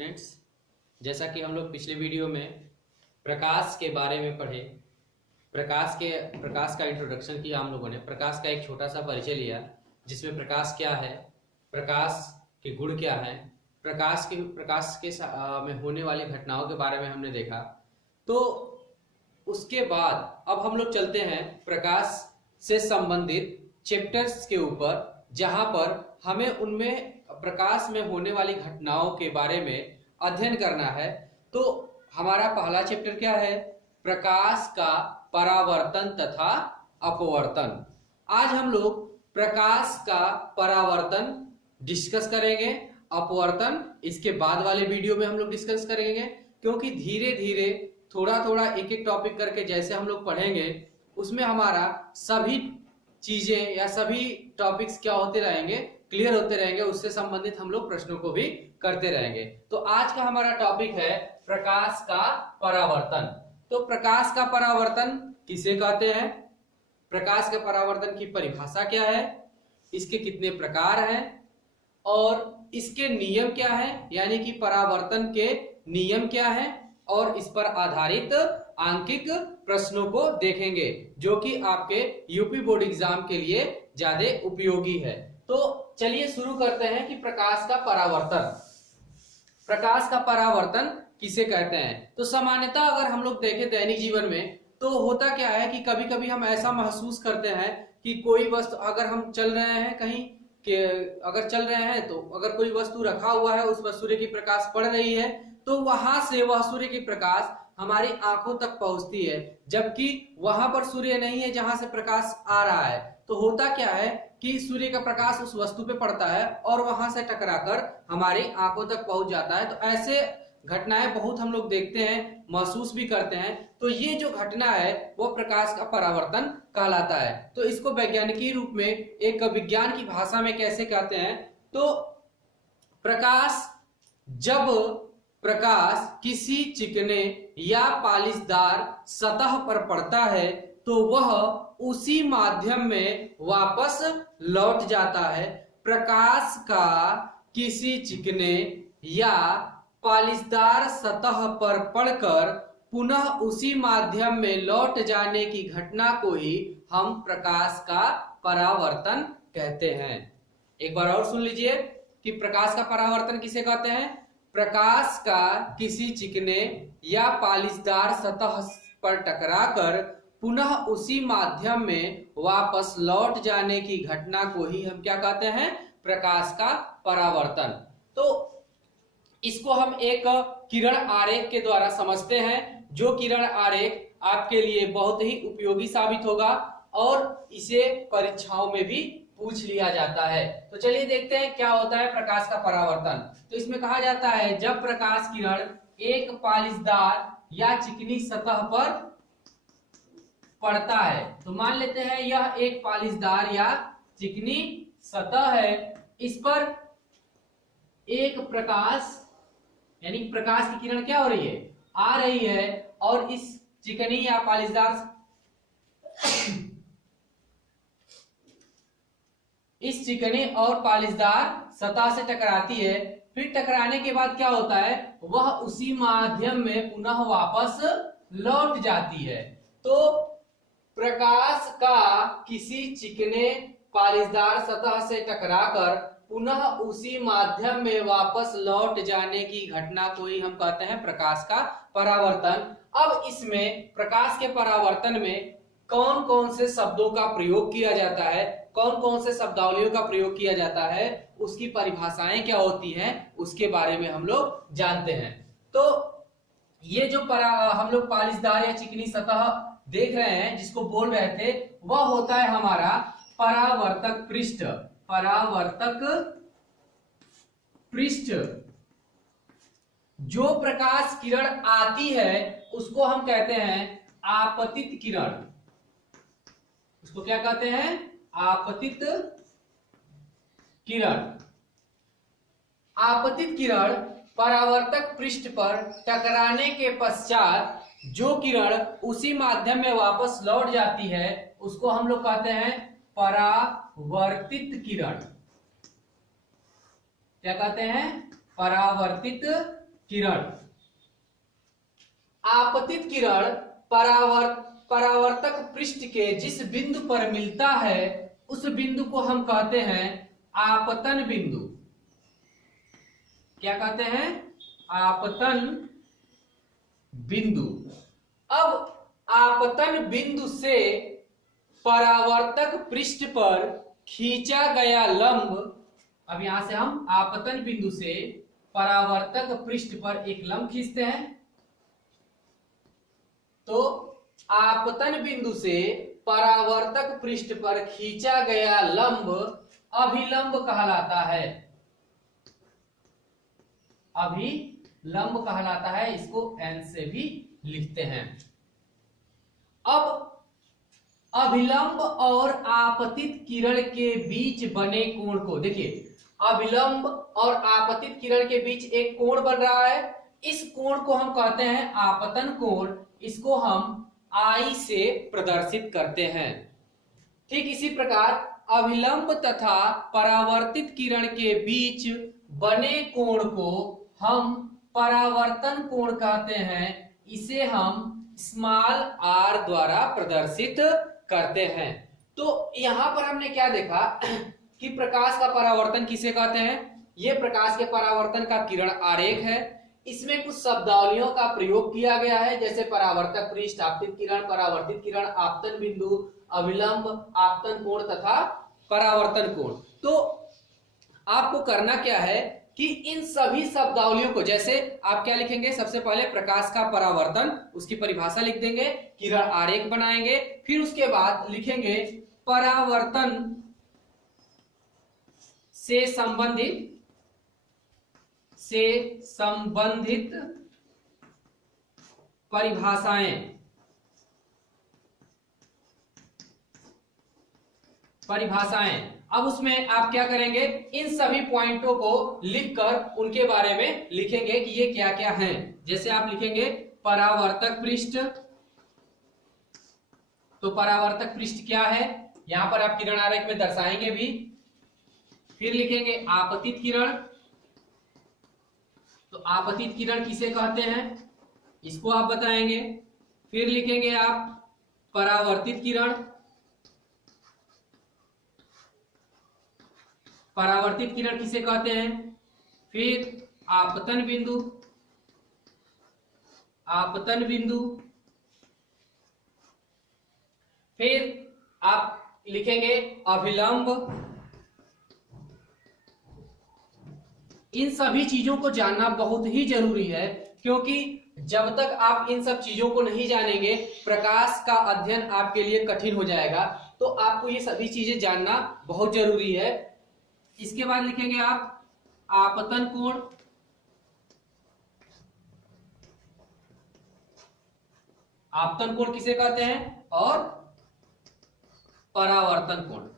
Students, जैसा कि हम लोग पिछले वीडियो में प्रकाश के बारे में पढ़े, प्रकाश का इंट्रोडक्शन किया हम लोगों ने। प्रकाश का एक छोटा सा परिचय लिया जिसमें प्रकाश क्या है, प्रकाश के गुण क्या है, प्रकाश में होने वाली घटनाओं के बारे में हमने देखा। तो उसके बाद अब हम लोग चलते हैं प्रकाश से संबंधित चैप्टर्स के ऊपर, जहां पर हमें उनमें प्रकाश में होने वाली घटनाओं के बारे में अध्ययन करना है। तो हमारा पहला चैप्टर क्या है? प्रकाश का परावर्तन तथा अपवर्तन। आज हम लोग प्रकाश का परावर्तन डिस्कस करेंगे, अपवर्तन इसके बाद वाले वीडियो में हम लोग डिस्कस करेंगे, क्योंकि धीरे धीरे थोड़ा थोड़ा एक एक टॉपिक करके जैसे हम लोग पढ़ेंगे उसमें हमारा सभी चीजें या सभी टॉपिक्स क्या होते रहेंगे, क्लियर होते रहेंगे। उससे संबंधित हम लोग प्रश्नों को भी करते रहेंगे। तो आज का हमारा टॉपिक है प्रकाश का परावर्तन। तो प्रकाश का परावर्तन किसे कहते हैं, प्रकाश के परावर्तन की परिभाषा क्या है, इसके कितने प्रकार हैं और इसके नियम क्या है, यानी कि परावर्तन के नियम क्या है, और इस पर आधारित आंकिक प्रश्नों को देखेंगे जो कि आपके यूपी बोर्ड एग्जाम के लिए ज्यादा उपयोगी है। तो चलिए शुरू करते हैं कि प्रकाश का परावर्तन किसे कहते हैं। तो सामान्यतः अगर हम लोग देखें दैनिक जीवन में, तो होता क्या है कि कभी कभी हम ऐसा महसूस करते हैं कि कोई वस्तु, अगर हम चल रहे हैं कहीं के, अगर चल रहे हैं तो अगर कोई वस्तु रखा हुआ है, उस पर सूर्य की प्रकाश पड़ रही है, तो वहां से वह सूर्य की प्रकाश हमारी आंखों तक पहुंचती है, जबकि वहां पर सूर्य नहीं है जहां से प्रकाश आ रहा है। तो होता क्या है कि सूर्य का प्रकाश उस वस्तु पे पड़ता है और वहां से टकराकर हमारी आंखों तक पहुंच जाता है। तो ऐसे घटनाएं बहुत हम लोग देखते हैं, महसूस भी करते हैं। तो ये जो घटना है वो प्रकाश का परावर्तन कहलाता है। तो इसको वैज्ञानिकी रूप में एक विज्ञान की भाषा में कैसे कहते हैं, तो जब प्रकाश किसी चिकने या पालिशदार सतह पर पड़ता है तो वह उसी माध्यम में वापस लौट जाता है। प्रकाश का किसी चिकने या पालिशदार सतह पर पड़कर पुनः उसी माध्यम में लौट जाने की घटना को ही हम प्रकाश का परावर्तन कहते हैं। एक बार और सुन लीजिए कि प्रकाश का परावर्तन किसे कहते हैं। प्रकाश का किसी चिकने या पालिशदार सतह पर टकराकर पुनः उसी माध्यम में वापस लौट जाने की घटना को ही हम क्या कहते हैं, प्रकाश का परावर्तन। तो इसको हम एक किरण आरेख के द्वारा समझते हैं, जो किरण आरेख आपके लिए बहुत ही उपयोगी साबित होगा और इसे परीक्षाओं में भी पूछ लिया जाता है। तो चलिए देखते हैं क्या होता है प्रकाश का परावर्तन। तो इसमें कहा जाता है जब प्रकाश किरण एक पालिशदार या चिकनी सतह पर पड़ता है, तो मान लेते हैं यह एक पालिशदार या चिकनी सतह है, इस पर एक प्रकाश यानी प्रकाश की किरण क्या हो रही है, आ रही है, और इस चिकनी या पालिशदार इस चिकनी और पालिशदार सतह से टकराती है। फिर टकराने के बाद क्या होता है, वह उसी माध्यम में पुनः वापस लौट जाती है। तो प्रकाश का किसी चिकने पालिशदार सतह से टकराकर पुनः उसी माध्यम में वापस लौट जाने की घटना को ही हम कहते हैं प्रकाश का परावर्तन। अब इसमें प्रकाश के परावर्तन में कौन कौन से शब्दों का प्रयोग किया जाता है, कौन कौन से शब्दावलियों का प्रयोग किया जाता है, उसकी परिभाषाएं क्या होती हैं, उसके बारे में हम लोग जानते हैं। तो ये जो हम लोग पालिशदार या चिकनी सतह देख रहे हैं, जिसको बोल रहे थे, वह होता है हमारा परावर्तक पृष्ठ। परावर्तक पृष्ठ, जो प्रकाश किरण आती है उसको हम कहते हैं आपतित किरण। उसको क्या कहते हैं, आपतित किरण। आपतित किरण परावर्तक पृष्ठ पर टकराने के पश्चात जो किरण उसी माध्यम में वापस लौट जाती है उसको हम लोग कहते हैं परावर्तित किरण। क्या कहते हैं, परावर्तित किरण, आपतित किरण परावर्तक पृष्ठ के जिस बिंदु पर मिलता है उस बिंदु को हम कहते हैं आपतन बिंदु। क्या कहते हैं? आपतन बिंदु। अब आपतन बिंदु से परावर्तक पृष्ठ पर खींचा गया लंब, अब यहां से हम आपतन बिंदु से परावर्तक पृष्ठ पर एक लंब खींचते हैं, तो आपतन बिंदु से परावर्तक पृष्ठ पर खींचा गया लंब अभिलंब कहलाता है। अभिलंब कहलाता है, इसको n से भी लिखते हैं। अब अभिलंब और आपतित किरण के बीच बने कोण को देखिए, अभिलंब और आपतित किरण के बीच एक कोण बन रहा है, इस कोण को हम कहते हैं आपतन कोण, इसको हम I से प्रदर्शित करते हैं। ठीक इसी प्रकार अभिलंब तथा परावर्तित किरण के बीच बने कोण को हम परावर्तन कोण कहते हैं, इसे हम स्मॉल r द्वारा प्रदर्शित करते हैं। तो यहां पर हमने क्या देखा कि प्रकाश का परावर्तन किसे कहते हैं? यह प्रकाश के परावर्तन का किरण आरेख है। इसमें कुछ शब्दावलियों का प्रयोग किया गया है, जैसे परावर्तक पृष्ठ, आपतित किरण, परावर्तित किरण, आपतन बिंदु, अभिलंब, आपतन कोण तथा परावर्तन कोण। तो आपको करना क्या है कि इन सभी शब्दावलियों को, जैसे आप क्या लिखेंगे, सबसे पहले प्रकाश का परावर्तन, उसकी परिभाषा लिख देंगे, किरण आरेख बनाएंगे, फिर उसके बाद लिखेंगे परावर्तन से संबंधित परिभाषाएं। अब उसमें आप क्या करेंगे, इन सभी पॉइंटों को लिखकर उनके बारे में लिखेंगे कि ये क्या क्या हैं। जैसे आप लिखेंगे परावर्तक पृष्ठ, तो परावर्तक पृष्ठ क्या है, यहां पर आप किरण आरेख में दर्शाएंगे भी। फिर लिखेंगे आपतित किरण, तो आपतित किरण किसे कहते हैं, इसको आप बताएंगे। फिर लिखेंगे आप परावर्तित किरण, परावर्तित किरण किसे कहते हैं। फिर आपतन बिंदु, आपतन बिंदु। फिर आप लिखेंगे अभिलंब। इन सभी चीजों को जानना बहुत ही जरूरी है, क्योंकि जब तक आप इन सब चीजों को नहीं जानेंगे प्रकाश का अध्ययन आपके लिए कठिन हो जाएगा। तो आपको ये सभी चीजें जानना बहुत जरूरी है। इसके बाद लिखेंगे आप आपतन कोण, आपतन कोण किसे कहते हैं, और परावर्तन कोण।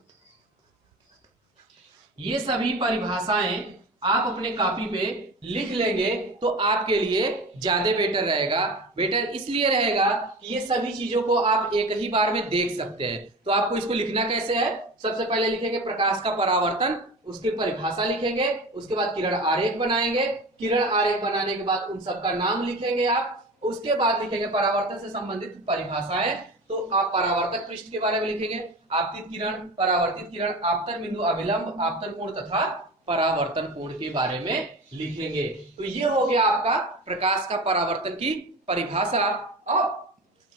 ये सभी परिभाषाएं आप अपने कॉपी पे लिख लेंगे तो आपके लिए ज्यादा बेटर रहेगा। बेटर इसलिए रहेगा कि ये सभी चीजों को आप एक ही बार में देख सकते हैं। तो आपको इसको लिखना कैसे है, सबसे पहले लिखेंगे प्रकाश का परावर्तन, उसकी परिभाषा लिखेंगे, उसके बाद किरण आरेख बनाएंगे, किरण आरेख बनाने के बाद उन सबका नाम लिखेंगे आप, उसके बाद लिखेंगे परावर्तन से संबंधित परिभाषाएं। तो आप परावर्तक पृष्ठ के बारे में लिखेंगे, आपतित किरण, परावर्तित किरण, आपतन बिंदु, अभिलंब, आपतन कोण तथा परावर्तन कोण के बारे में लिखेंगे। तो ये हो गया आपका प्रकाश का परावर्तन की परिभाषा।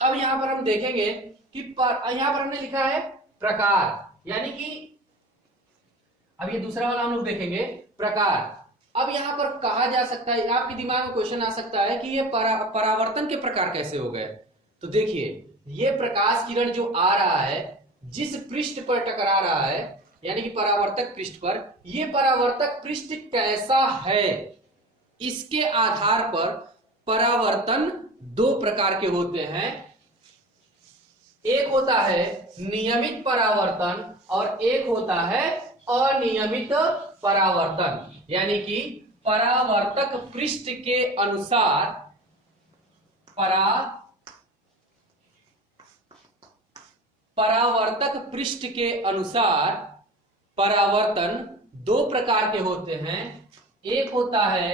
अब यहां पर हम देखेंगे कि यहां पर हमने लिखा है प्रकार, यानी कि अब ये दूसरा वाला हम लोग देखेंगे प्रकार। अब यहां पर कहा जा सकता है, आपके दिमाग में क्वेश्चन आ सकता है कि ये परावर्तन के प्रकार कैसे हो गए। तो देखिए, ये प्रकाश किरण जो आ रहा है, जिस पृष्ठ पर टकरा रहा है, यानी कि परावर्तक पृष्ठ पर, ये परावर्तक पृष्ठ कैसा है, इसके आधार पर परावर्तन दो प्रकार के होते हैं। एक होता है नियमित परावर्तन और एक होता है अनियमित परावर्तन। यानी कि परावर्तक पृष्ठ के अनुसार परावर्तक पृष्ठ के अनुसार परावर्तन दो प्रकार के होते हैं। एक होता है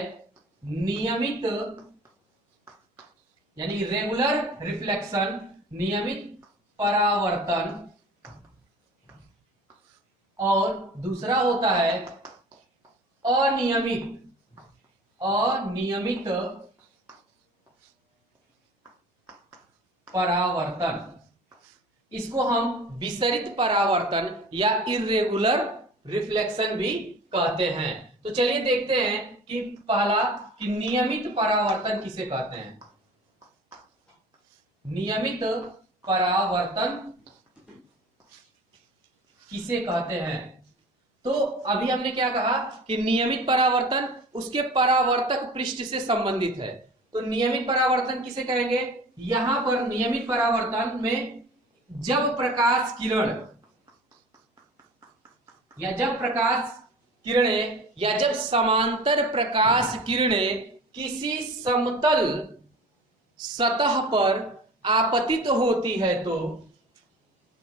नियमित यानी रेगुलर रिफ्लेक्शन, नियमित परावर्तन, और दूसरा होता है अनियमित परावर्तन। इसको हम विसरित परावर्तन या इर्रेगुलर रिफ्लेक्शन भी कहते हैं। तो चलिए देखते हैं कि पहला कि नियमित परावर्तन किसे कहते हैं। नियमित परावर्तन किसे कहते हैं? तो अभी हमने क्या कहा कि नियमित परावर्तन उसके परावर्तक पृष्ठ से संबंधित है। तो नियमित परावर्तन किसे कहेंगे? यहां पर नियमित परावर्तन में जब प्रकाश किरण या जब प्रकाश किरणें या जब समांतर प्रकाश किरणें किसी समतल सतह पर आपतित होती है, तो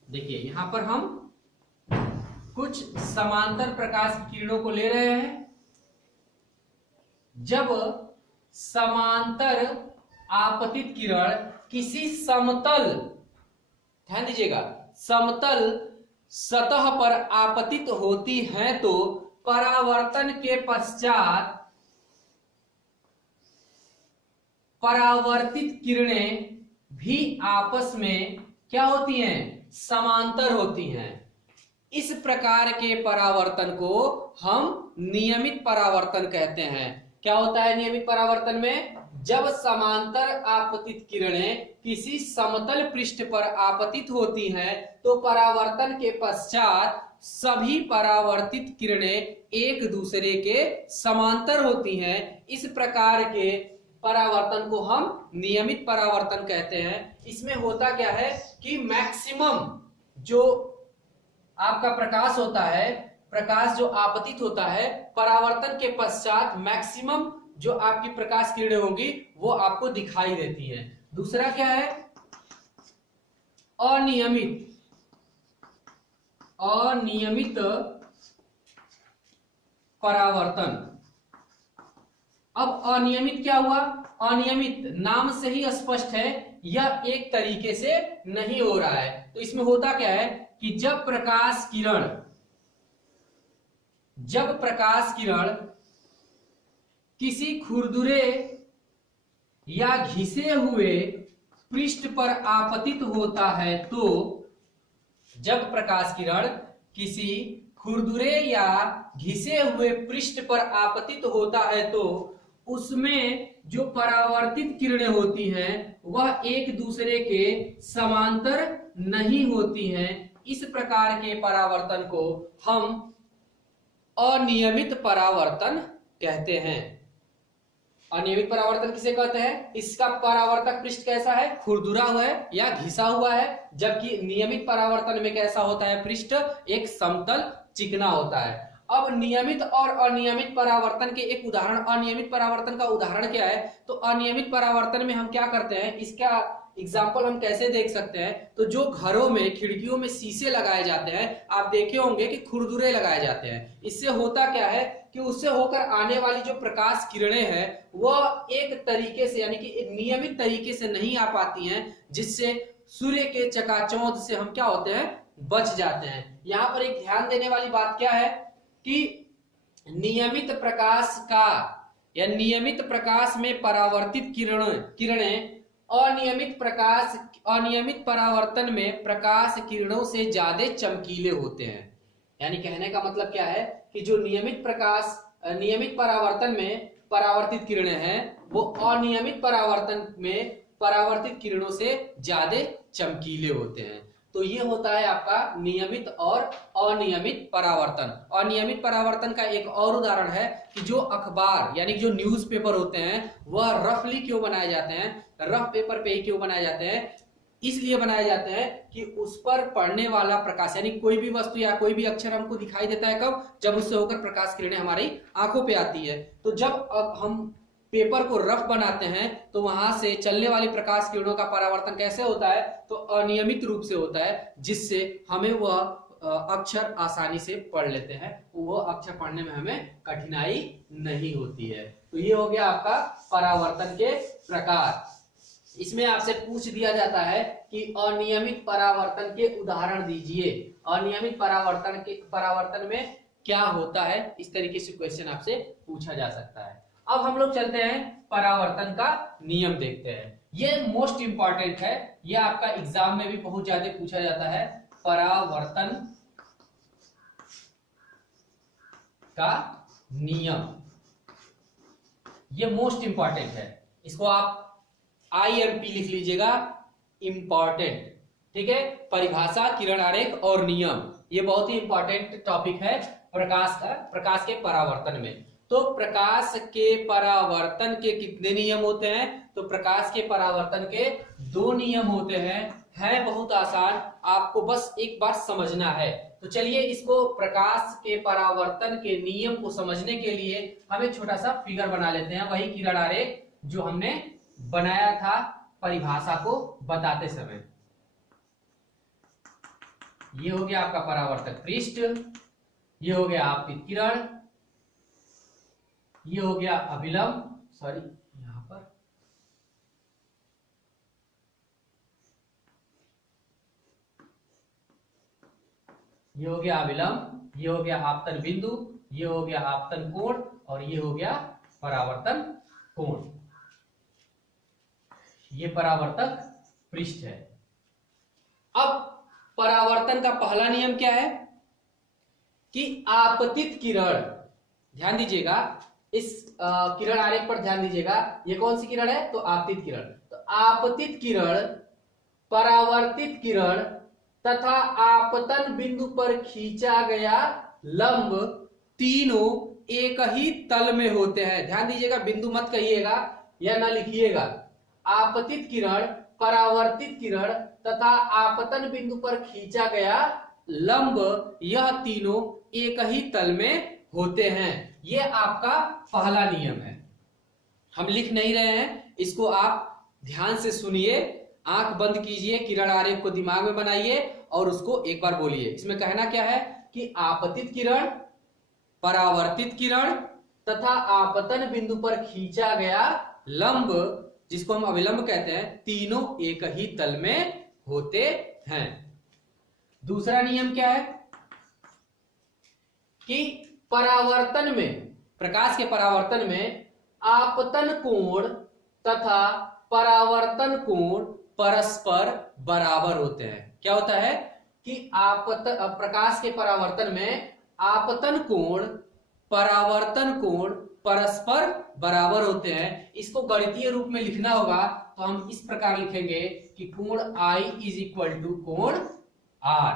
देखिए यहां पर हम कुछ समांतर प्रकाश किरणों को ले रहे हैं। जब समांतर आपतित किरण किसी समतल, ध्यान दीजिएगा, समतल सतह पर आपतित होती है तो परावर्तन के पश्चात परावर्तित किरणें भी आपस में क्या होती हैं? समांतर होती हैं। इस प्रकार के परावर्तन को हम नियमित परावर्तन कहते हैं। क्या होता है नियमित परावर्तन में? जब समांतर आपतित किरणें किसी समतल पृष्ठ पर आपतित होती हैं तो परावर्तन के पश्चात सभी परावर्तित किरणें एक दूसरे के समांतर होती हैं। इस प्रकार के परावर्तन को हम नियमित परावर्तन कहते हैं। इसमें होता क्या है कि मैक्सिमम जो आपका प्रकाश होता है, प्रकाश जो आपतित होता है, परावर्तन के पश्चात मैक्सिमम जो आपकी प्रकाश किरणें होंगी वो आपको दिखाई देती हैं। दूसरा क्या है? अनियमित परावर्तन। अब अनियमित क्या हुआ? अनियमित नाम से ही स्पष्ट है, यह एक तरीके से नहीं हो रहा है। तो इसमें होता क्या है कि जब प्रकाश किरण किसी खुरदुरे या घिसे हुए पृष्ठ पर आपतित होता है, तो जब प्रकाश किरण किसी खुरदुरे या घिसे हुए पृष्ठ पर आपतित होता है तो उसमें जो परावर्तित किरणें होती हैं वह एक दूसरे के समांतर नहीं होती हैं। इस प्रकार के परावर्तन को हम अनियमित परावर्तन कहते हैं। अनियमित परावर्तन किसे कहते हैं? इसका परावर्तक पृष्ठ कैसा है? खुरदुरा हुआ है या घिसा हुआ है, जबकि नियमित परावर्तन में कैसा होता है? पृष्ठ एक समतल चिकना होता है। अब नियमित और अनियमित परावर्तन के एक उदाहरण, अनियमित परावर्तन का उदाहरण क्या है? तो अनियमित परावर्तन में हम क्या करते हैं, इसका एग्जाम्पल हम कैसे देख सकते हैं? तो जो घरों में खिड़कियों में शीशे लगाए जाते हैं, आप देखे होंगे कि खुरदुरे लगाए जाते हैं। इससे होता क्या है कि उससे होकर आने वाली जो प्रकाश किरणें हैं वह एक तरीके से यानी कि नियमित तरीके से नहीं आ पाती हैं, जिससे सूर्य के चकाचौंध से हम क्या होते हैं? बच जाते हैं। यहाँ पर एक ध्यान देने वाली बात क्या है कि नियमित प्रकाश का या नियमित प्रकाश में परावर्तित किरणें अनियमित परावर्तन में प्रकाश किरणों से ज्यादा चमकीले होते हैं। यानी कहने का मतलब क्या है कि जो नियमित परावर्तन में परावर्तित किरणें हैं वो अनियमित परावर्तन में परावर्तित किरणों से ज्यादा चमकीले होते हैं। तो ये होता है आपका नियमित और अनियमित परावर्तन। अनियमित परावर्तन का एक और उदाहरण है कि जो अखबार यानी जो न्यूज़पेपर होते हैं वह रफली क्यों बनाए जाते हैं? रफ पेपर पे ही क्यों बनाए जाते हैं? इसलिए बनाए जाते हैं कि उस पर पड़ने वाला प्रकाश यानी कोई भी वस्तु या कोई भी अक्षर हमको दिखाई देता है कब? जब उससे होकर प्रकाश किरणें हमारी आंखों पे आती है। तो जब हम पेपर को रफ बनाते हैं तो वहां से चलने वाली प्रकाश किरणों का परावर्तन कैसे होता है? तो अनियमित रूप से होता है, जिससे हमें वह अक्षर आसानी से पढ़ लेते हैं, वो अक्षर पढ़ने में हमें कठिनाई नहीं होती है। तो ये हो गया आपका परावर्तन के प्रकार। इसमें आपसे पूछ दिया जाता है कि अनियमित परावर्तन के उदाहरण दीजिए। अनियमित परावर्तन में क्या होता है, इस तरीके से क्वेश्चन आपसे पूछा जा सकता है। अब हम लोग चलते हैं परावर्तन का नियम देखते हैं। ये मोस्ट इंपॉर्टेंट है, ये आपका एग्जाम में भी बहुत ज्यादा पूछा जाता है। परावर्तन का नियम, ये मोस्ट इंपॉर्टेंट है, इसको आप IMP लिख लीजिएगा, इंपॉर्टेंट। ठीक है, परिभाषा, किरण आरेख और नियम, ये बहुत ही इंपॉर्टेंट टॉपिक है प्रकाश के परावर्तन में। तो प्रकाश के परावर्तन के कितने नियम होते हैं? तो प्रकाश के परावर्तन के 2 नियम होते हैं। है बहुत आसान, आपको बस एक बार समझना है। तो चलिए इसको प्रकाश के परावर्तन के नियम को समझने के लिए हम एक छोटा सा फिगर बना लेते हैं, वही किरण आरेख जो हमने बनाया था परिभाषा को बताते समय। ये हो गया आपका परावर्तक पृष्ठ, ये हो गया आपतित किरण, ये हो गया अभिलंब, सॉरी यहां पर, ये हो गया अभिलंब, ये हो गया आपतन बिंदु, ये हो गया आपतन कोण और ये हो गया परावर्तन कोण। ये परावर्तक पृष्ठ है। अब परावर्तन का पहला नियम क्या है कि आपतित किरण, ध्यान दीजिएगा इस किरण आरेख पर ध्यान दीजिएगा, ये कौन सी किरण है? तो आपतित किरण। तो आपतित किरण, परावर्तित किरण तथा आपतन बिंदु पर खींचा गया लंब तीनों एक ही तल में होते हैं। ध्यान दीजिएगा, बिंदु मत कहिएगा या ना लिखिएगा। आपतित किरण, परावर्तित किरण तथा आपतन बिंदु पर खींचा गया लंब, यह तीनों एक ही तल में होते हैं। ये आपका पहला नियम है। हम लिख नहीं रहे हैं, इसको आप ध्यान से सुनिए, आंख बंद कीजिए, किरण आरेख को दिमाग में बनाइए और उसको एक बार बोलिए। इसमें कहना क्या है कि आपतित किरण, परावर्तित किरण तथा आपतन बिंदु पर खींचा गया लंब, जिसको हम अभिलंब कहते हैं, तीनों एक ही तल में होते हैं। दूसरा नियम क्या है कि परावर्तन में, प्रकाश के परावर्तन में आपतन कोण तथा परावर्तन कोण परस्पर बराबर होते हैं। क्या होता है कि प्रकाश के परावर्तन में आपतन कोण, परावर्तन कोण परस्पर बराबर होते हैं। इसको गणितीय रूप में लिखना होगा तो हम इस प्रकार लिखेंगे कि कोण I इज इक्वल टू कोण R।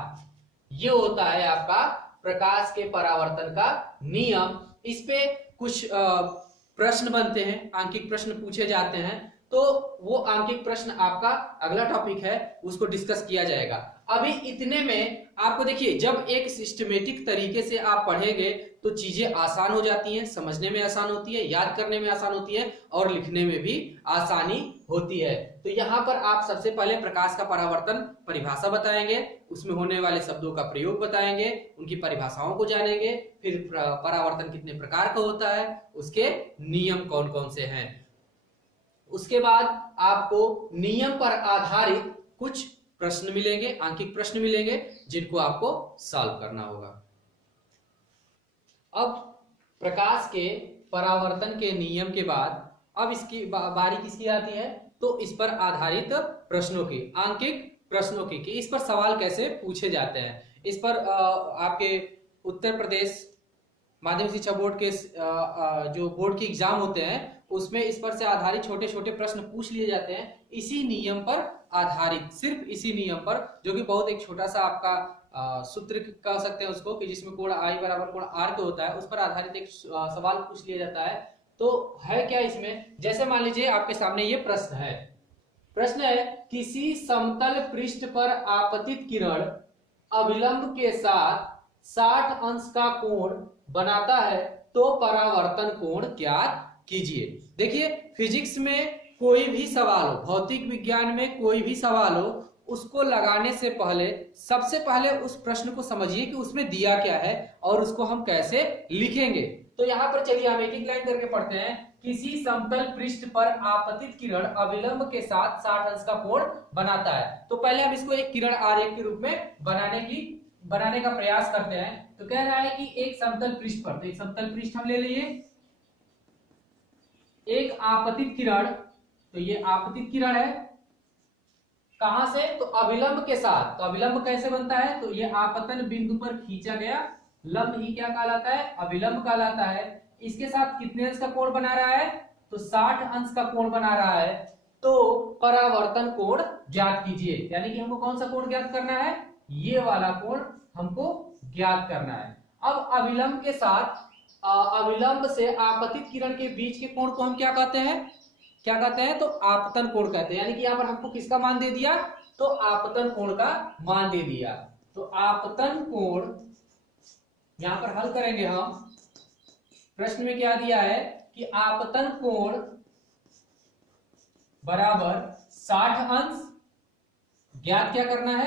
ये होता है आपका प्रकाश के परावर्तन का नियम। इस पे कुछ प्रश्न बनते हैं, आंकिक प्रश्न पूछे जाते हैं, तो वो आंकिक प्रश्न आपका अगला टॉपिक है, उसको डिस्कस किया जाएगा। अभी इतने में आपको देखिए, जब एक सिस्टमेटिक तरीके से आप पढ़ेंगे तो चीजें आसान हो जाती हैं, समझने में आसान होती है, याद करने में आसान होती है और लिखने में भी आसानी होती है। तो यहाँ पर आप सबसे पहले प्रकाश का परावर्तन परिभाषा बताएंगे, उसमें होने वाले शब्दों का प्रयोग बताएंगे, उनकी परिभाषाओं को जानेंगे, फिर परावर्तन कितने प्रकार का होता है, उसके नियम कौन कौन से हैं। उसके बाद आपको नियम पर आधारित कुछ प्रश्न मिलेंगे, आंकिक प्रश्न मिलेंगे, जिनको आपको सॉल्व करना होगा। अब प्रकाश के परावर्तन के नियम के बाद अब इसकी बारी किसकी आती है? तो इस पर आधारित प्रश्नों की, आंकिक प्रश्नों की, कि इस पर सवाल कैसे पूछे जाते हैं। इस पर आपके उत्तर प्रदेश माध्यमिक शिक्षा बोर्ड के जो बोर्ड के एग्जाम होते हैं उसमें इस पर से आधारित छोटे छोटे प्रश्न पूछ लिए जाते हैं, इसी नियम पर आधारित, सिर्फ इसी नियम पर, जो कि बहुत एक छोटा सा आपका सूत्र कह सकते हैं उसको, कि जिसमें कोण I बराबर कोण R के होता है, उस पर आधारित एक सवाल पूछ लिया जाता है। तो है क्या इसमें, जैसे मान लीजिए आपके सामने ये प्रश्न है, प्रश्न है किसी समतल पृष्ठ पर आपतित किरण अभिलंब के साथ 60 अंश का कोण बनाता है तो परावर्तन कोण ज्ञात कीजिए। देखिए फिजिक्स में कोई भी सवाल हो, भौतिक विज्ञान में कोई भी सवाल हो, उसको लगाने से पहले सबसे पहले उस प्रश्न को समझिए कि उसमें दिया क्या है और उसको हम कैसे लिखेंगे। तो यहाँ पर चलिए हम एक एक लाइन करके पढ़ते हैं। किसी समतल पृष्ठ पर आपतित किरण अविलंब के साथ 60 अंश का कोण बनाता है। तो पहले हम इसको एक किरण आरेख के रूप में बनाने का प्रयास करते हैं। तो कह रहा है कि एक समतल पृष्ठ पर, तो एक समतल पृष्ठ हम ले लिए, एक आपतित किरण, तो ये आपतित किरण है, कहां से, तो अविलंब के साथ। तो अविलंब कैसे बनता है, तो ये आपतन बिंदु पर खींचा गया लंब ही क्या कहलाता है, अविलंब कहलाता है। इसके साथ कितने अंश का कोण बना रहा है, तो 60 अंश का कोण बना रहा है। तो परावर्तन कोण ज्ञात कीजिए, यानी कि हमको कौन सा कोण ज्ञात करना है, ये वाला कोण हमको ज्ञात करना है। अब अविलंब के साथ, अविलंब से आपतित किरण के बीच के कोण को हम क्या कहते हैं, तो आपतन कोण कहते हैं। यानी कि यहाँ पर हमको किसका मान दे दिया, तो आपतन कोण का मान दे दिया। तो आपतन कोण यहां पर हल करेंगे हम। प्रश्न में क्या दिया है कि आपतन कोण बराबर 60 अंश, ज्ञात क्या करना है,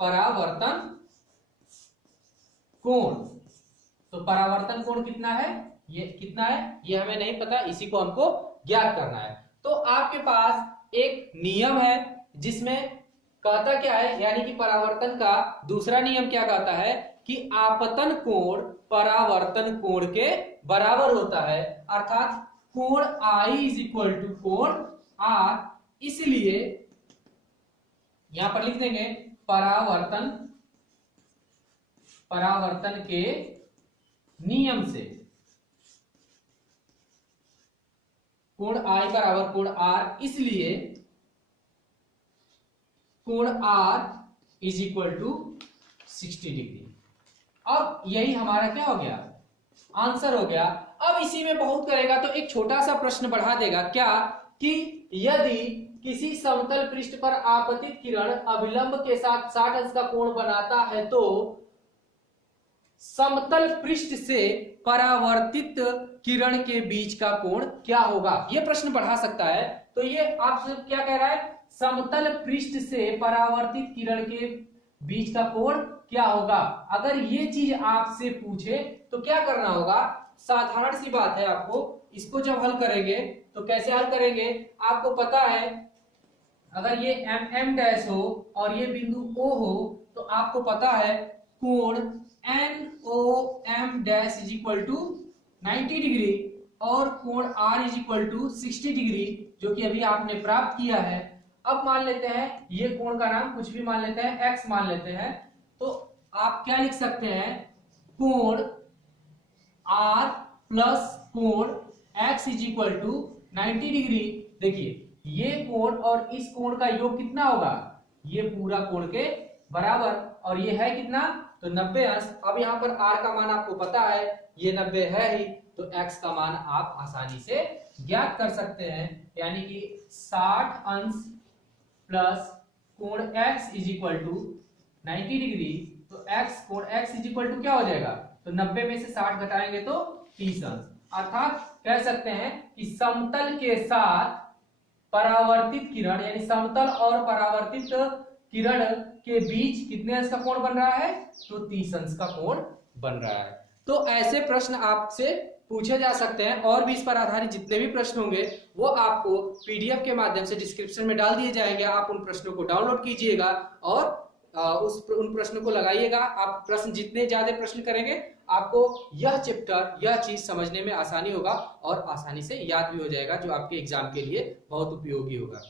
परावर्तन कोण। तो परावर्तन कोण कितना है, ये कितना है, ये हमें नहीं पता, इसी को हमको ज्ञात करना है। तो आपके पास एक नियम है जिसमें कहता क्या है, यानी कि परावर्तन का दूसरा नियम क्या कहता है कि आपतन कोण परावर्तन कोण के बराबर होता है, अर्थात कोण I इज इक्वल टू कोण R। इसलिए यहां पर लिख देंगे परावर्तन के नियम से कोण I बराबर कोण R, इसलिए कोण R is equal to 60 degree. अब यही हमारा क्या हो गया, आंसर हो गया। अब इसी में बहुत करेगा तो एक छोटा सा प्रश्न बढ़ा देगा, क्या कि यदि किसी समतल पृष्ठ पर आपतित किरण अविलंब के साथ 60 अंश का कोण बनाता है तो समतल पृष्ठ से परावर्तित किरण के बीच का कोण क्या होगा। यह प्रश्न बढ़ा सकता है। तो ये आपसे क्या कह रहा है, समतल पृष्ठ से परावर्तित किरण के बीच का कोण क्या होगा। अगर ये चीज आपसे पूछे तो क्या करना होगा, साधारण सी बात है, आपको इसको जब हल करेंगे तो कैसे हल करेंगे, आपको पता है अगर ये MM डैश हो और ये बिंदु O हो तो आपको पता है कोण NOM dash is equal to 90 degree और कोण R is equal to 60 degree, जो कि अभी आपने प्राप्त किया है। अब मान लेते हैं ये कोण का नाम कुछ भी मान लेते हैं, X मान लेते हैं। तो आप क्या लिख सकते हैं, कोण R प्लस कोण X is equal to 90 degree. देखिए ये कोण और इस कोण का योग कितना होगा, ये पूरा कोण के बराबर, और ये है कितना, तो 90 अंश। अब यहाँ पर R का मान आपको पता है, ये 90 है ही, तो X का मान आप आसानी से ज्ञात कर सकते हैं। यानी कि 60 अंश प्लस कोण X is equal to 90 degree, तो कोण X इज इक्वल टू क्या हो जाएगा, तो 90 में से 60 घटाएंगे तो 30 अंश। अर्थात कह सकते हैं कि समतल के साथ परावर्तित किरण, यानी समतल और परावर्तित किरण के बीच कितने अंश का कोण बन रहा है, तो 30 अंश का कोण बन रहा है। तो ऐसे प्रश्न आपसे पूछे जा सकते हैं, और भी इस पर आधारित जितने भी प्रश्न होंगे वो आपको PDF के माध्यम से डिस्क्रिप्शन में डाल दिए जाएंगे। आप उन प्रश्नों को डाउनलोड कीजिएगा और उन प्रश्नों को लगाइएगा। आप प्रश्न जितने ज्यादा प्रश्न करेंगे आपको यह चैप्टर, यह चीज समझने में आसानी होगा और आसानी से याद भी हो जाएगा, जो आपके एग्जाम के लिए बहुत उपयोगी होगा।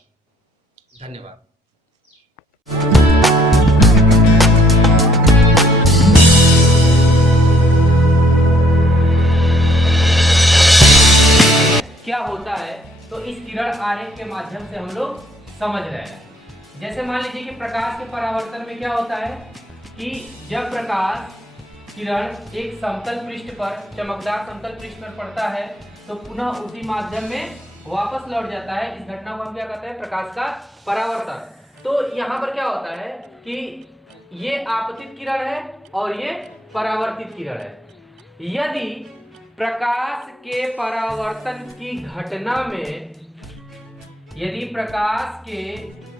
धन्यवाद। क्या होता है, तो इस किरण आरेख के माध्यम से हम लोग समझ रहे हैं। जैसे मान लीजिए कि प्रकाश के परावर्तन में क्या होता है कि जब प्रकाश किरण एक समतल पृष्ठ पर, चमकदार समतल पृष्ठ पर पड़ता है तो पुनः उसी माध्यम में वापस लौट जाता है। इस घटना को हम क्या कहते हैं, प्रकाश का परावर्तन। तो यहाँ पर क्या होता है कि ये आपतित किरण है और ये परावर्तित किरण है। यदि प्रकाश के परावर्तन की घटना में, यदि प्रकाश के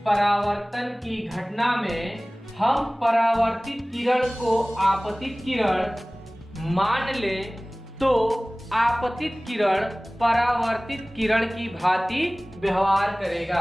परावर्तन की घटना में हम परावर्तित किरण को आपतित किरण मान लें तो आपतित किरण परावर्तित किरण की भांति व्यवहार करेगा।